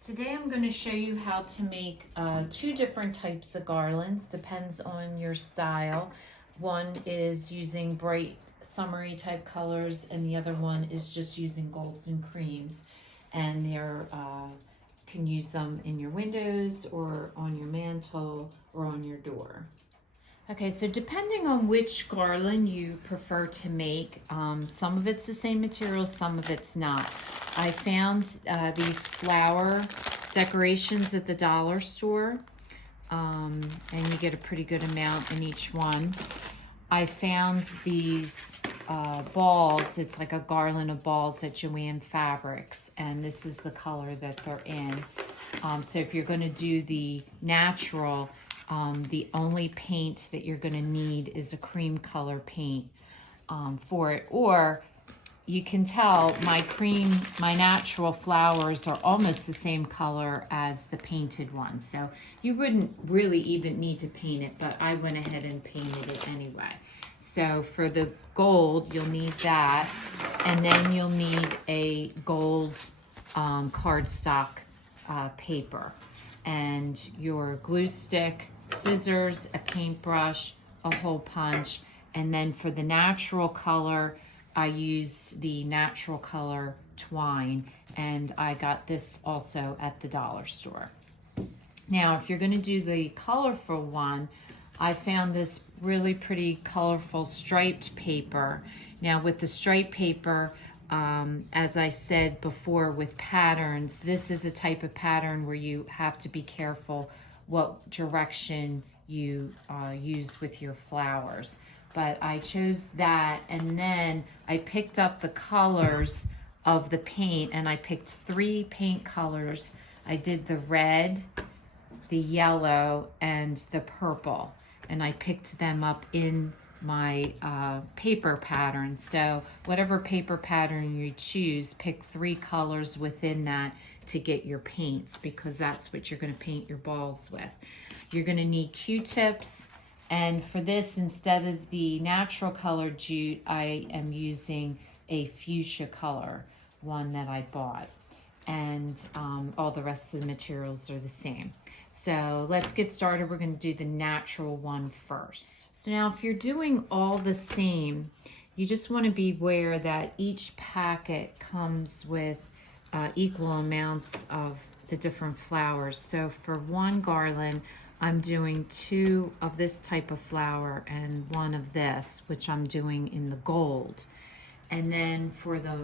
Today I'm going to show you how to make two different types of garlands, depends on your style. One is using bright summery type colors and the other one is just using golds and creams. And they're can use them in your windows or on your mantle or on your door. Okay, so depending on which garland you prefer to make, some of it's the same materials, some of it's not. I found these flower decorations at the dollar store, and you get a pretty good amount in each one. I found these balls. It's like a garland of balls at Joann Fabrics, and this is the color that they're in. So if you're going to do the natural, the only paint that you're going to need is a cream color paint for it. Or you can tell my natural flowers are almost the same color as the painted ones. So you wouldn't really even need to paint it, but I went ahead and painted it anyway. So for the gold, you'll need that. And then you'll need a gold cardstock paper. And your glue stick, scissors, a paintbrush, a hole punch, and then for the natural color, I used the natural color twine, and I got this also at the dollar store. Now, if you're going to do the colorful one, I found this really pretty colorful striped paper. Now, with the striped paper, as I said before, with patterns, this is a type of pattern where you have to be careful what direction you use with your flowers. But I chose that, and then I picked up the colors of the paint, and I picked 3 paint colors. I did the red, the yellow, and the purple, and I picked them up in my paper pattern. So whatever paper pattern you choose, pick 3 colors within that to get your paints, because that's what you're going to paint your balls with. You're going to need Q-tips, and for this, instead of the natural color jute, I am using a fuchsia color one that I bought, and all the rest of the materials are the same. So let's get started. We're going to do the natural one first. So now if you're doing all the same, you just want to be aware that each packet comes with equal amounts of the different flowers. So for one garland, I'm doing 2 of this type of flower and 1 of this, which I'm doing in the gold. And then for the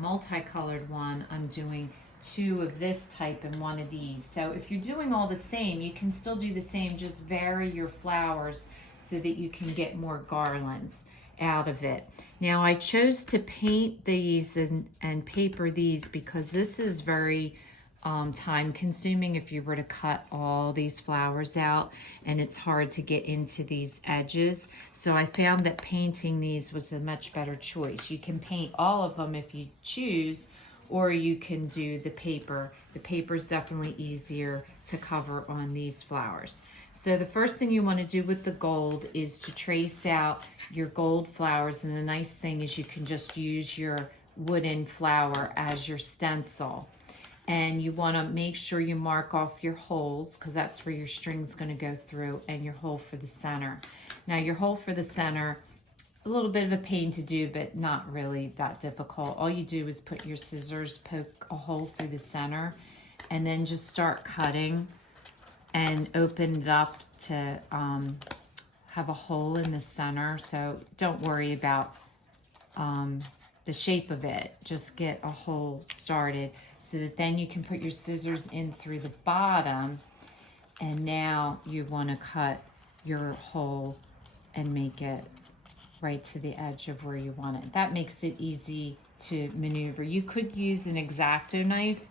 multicolored one, I'm doing 2 of this type and 1 of these. So if you're doing all the same, you can still do the same, just vary your flowers so that you can get more garlands out of it. Now I chose to paint these and paper these because this is very time consuming if you were to cut all these flowers out, and it's hard to get into these edges. So I found that painting these was a much better choice. You can paint all of them if you choose, or you can do the paper. The paper is definitely easier to cover on these flowers. So the first thing you want to do with the gold is to trace out your gold flowers, and the nice thing is you can just use your wooden flower as your stencil. And you want to make sure you mark off your holes, because that's where your string's going to go through, and your hole for the center. Now your hole for the center, a little bit of a pain to do, but not really that difficult. All you do is put your scissors, poke a hole through the center, and then just start cutting and open it up to have a hole in the center. So don't worry about the shape of it. Just get a hole started so that then you can put your scissors in through the bottom, and now you want to cut your hole and make it right to the edge of where you want it. That makes it easy to maneuver. You could use an X-Acto knife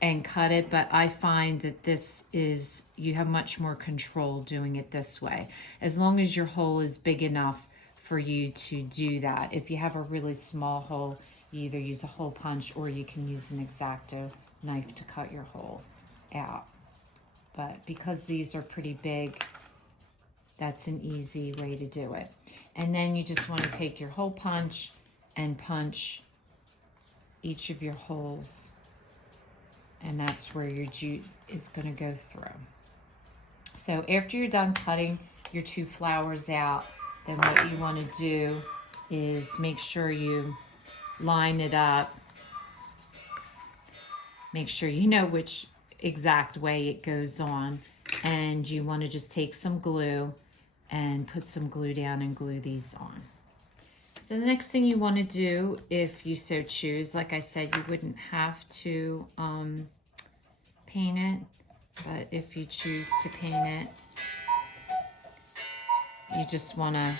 and cut it, but I find that this is, you have much more control doing it this way, as long as your hole is big enough for you to do that. If you have a really small hole, you either use a hole punch or you can use an X-Acto knife to cut your hole out. But because these are pretty big, that's an easy way to do it. And then you just want to take your hole punch and punch each of your holes and that's where your jute is going to go through. So after you're done cutting your 2 flowers out, then what you want to do is make sure you line it up. Make sure you know which exact way it goes on, and you want to just take some glue and put some glue down and glue these on. So the next thing you want to do, if you so choose, like I said, you wouldn't have to paint it, but if you choose to paint it, you just want to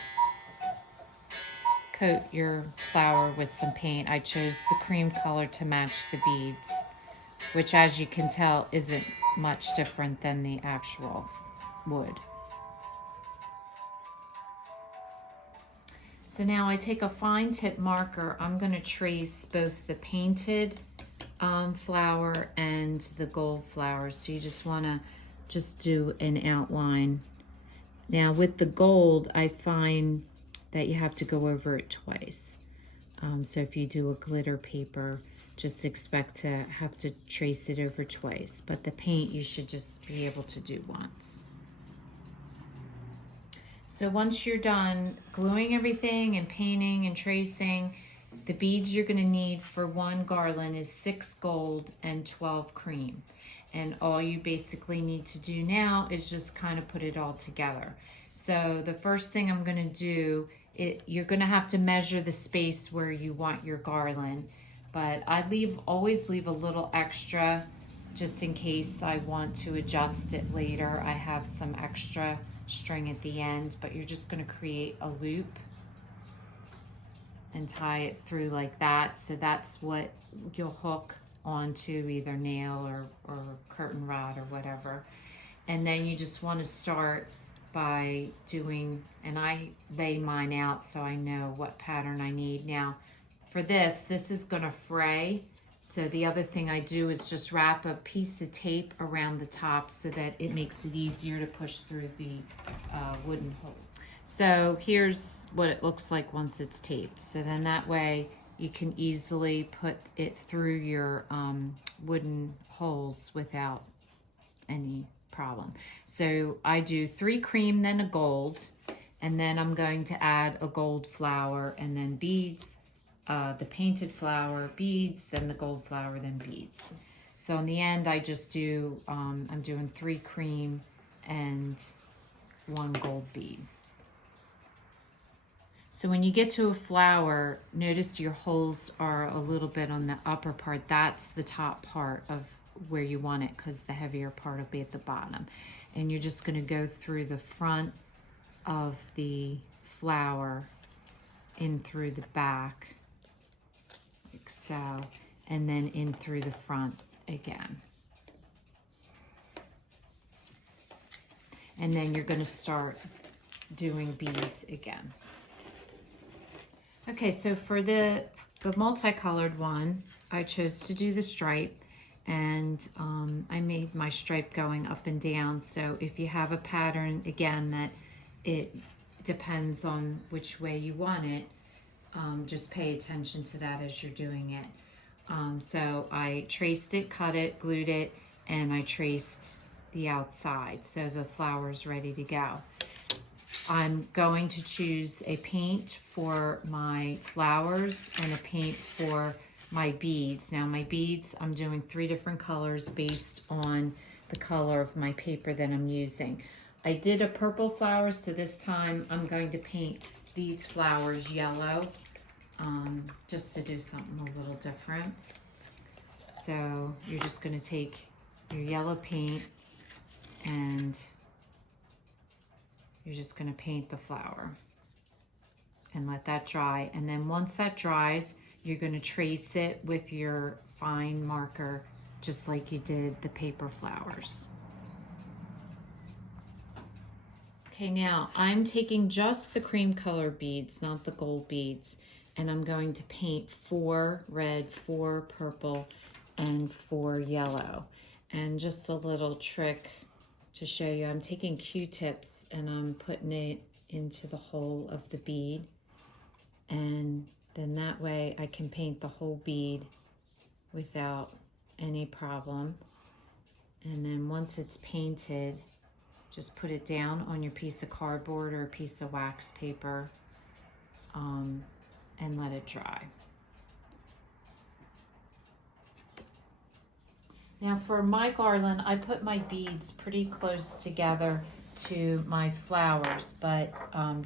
coat your flower with some paint. I chose the cream color to match the beads, which, as you can tell, isn't much different than the actual wood. So now I take a fine tip marker. I'm going to trace both the painted flower and the gold flowers. So you just want to just do an outline. Now with the gold, I find that you have to go over it twice. So if you do a glitter paper, just expect to have to trace it over twice. But the paint, you should just be able to do once. So once you're done gluing everything and painting and tracing, the beads you're going to need for 1 garland is 6 gold and 12 cream. And all you basically need to do now is just kind of put it all together. So the first thing I'm going to do, you're going to have to measure the space where you want your garland. But I always leave a little extra just in case I want to adjust it later. I have some extra string at the end, but you're just going to create a loop and tie it through like that. So that's what you'll hook onto either nail or curtain rod or whatever. And then you just want to start by doing, and I lay mine out so I know what pattern I need. Now for this is going to fray. So the other thing I do is just wrap a piece of tape around the top so that it makes it easier to push through the wooden holes. So here's what it looks like once it's taped. So then that way you can easily put it through your wooden holes without any problem. So I do 3 cream, then a gold, and then I'm going to add a gold flower and then beads. The painted flower, beads, then the gold flower, then beads. So in the end, I just do, I'm doing 3 cream and 1 gold bead. So when you get to a flower, notice your holes are a little bit on the upper part. That's the top part of where you want it, because the heavier part will be at the bottom. And you're just going to go through the front of the flower in through the back, like so, and then in through the front again. And then you're going to start doing beads again. Okay, so for the multicolored one, I chose to do the stripe, and I made my stripe going up and down. So if you have a pattern, again, that it depends on which way you want it, just pay attention to that as you're doing it. So I traced it, cut it, glued it, and I traced the outside so the flower's ready to go. I'm going to choose a paint for my flowers and a paint for my beads. Now my beads, I'm doing 3 different colors based on the color of my paper that I'm using. I did a purple flower, so this time I'm going to paint these flowers yellow, just to do something a little different. So you're just going to take your yellow paint and you're just going to paint the flower and let that dry. And then once that dries, you're going to trace it with your fine marker, just like you did the paper flowers. Okay, now I'm taking just the cream color beads, not the gold beads, and I'm going to paint 4 red, 4 purple, and 4 yellow. And just a little trick to show you, I'm taking Q-tips and I'm putting it into the hole of the bead, and then that way I can paint the whole bead without any problem. And then once it's painted, just put it down on your piece of cardboard or a piece of wax paper and let it dry. Now for my garland, I put my beads pretty close together to my flowers, but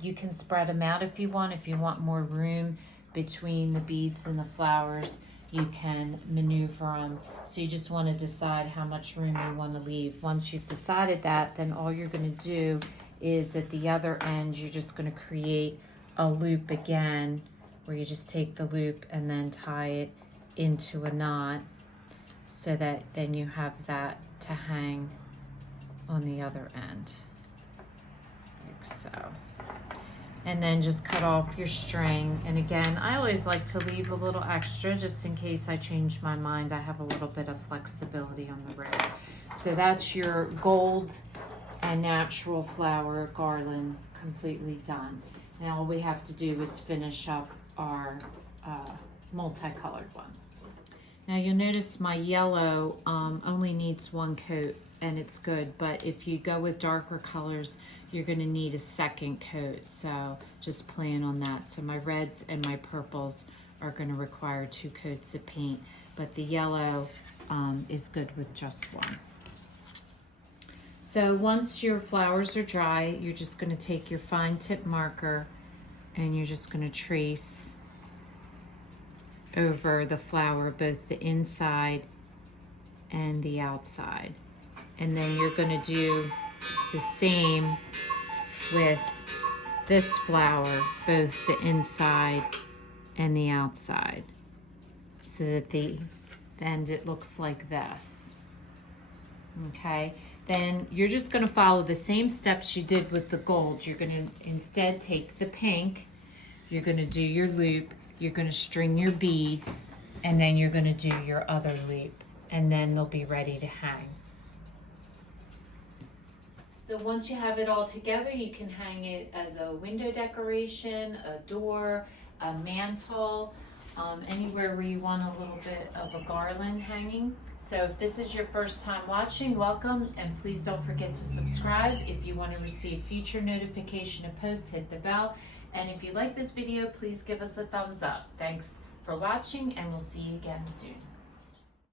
you can spread them out if you want. If you want more room between the beads and the flowers, you can maneuver them. So you just want to decide how much room you want to leave. Once you've decided that, then all you're going to do is at the other end, you're just going to create a loop again, where you just take the loop and then tie it into a knot, so that then you have that to hang on the other end, like so. And then just cut off your string. And again, I always like to leave a little extra just in case I change my mind. I have a little bit of flexibility on the road. So that's your gold and natural flower garland completely done. Now all we have to do is finish up our multicolored one. Now you'll notice my yellow only needs one coat and it's good, but if you go with darker colors, you're gonna need a second coat, so just plan on that. So my reds and my purples are gonna require 2 coats of paint, but the yellow is good with just one. So once your flowers are dry, you're just gonna take your fine tip marker and you're just gonna trace over the flower, both the inside and the outside. And then you're gonna do the same with this flower, both the inside and the outside, so that at the end it looks like this. Okay, then you're just gonna follow the same steps you did with the gold. You're gonna instead take the pink, you're gonna do your loop, you're gonna string your beads, and then you're gonna do your other loop, and then they'll be ready to hang. So once you have it all together, you can hang it as a window decoration, a door, a mantle, anywhere where you want a little bit of a garland hanging. So if this is your first time watching, welcome, and please don't forget to subscribe. If you want to receive future notification of posts, hit the bell. And if you like this video, please give us a thumbs up. Thanks for watching, and we'll see you again soon.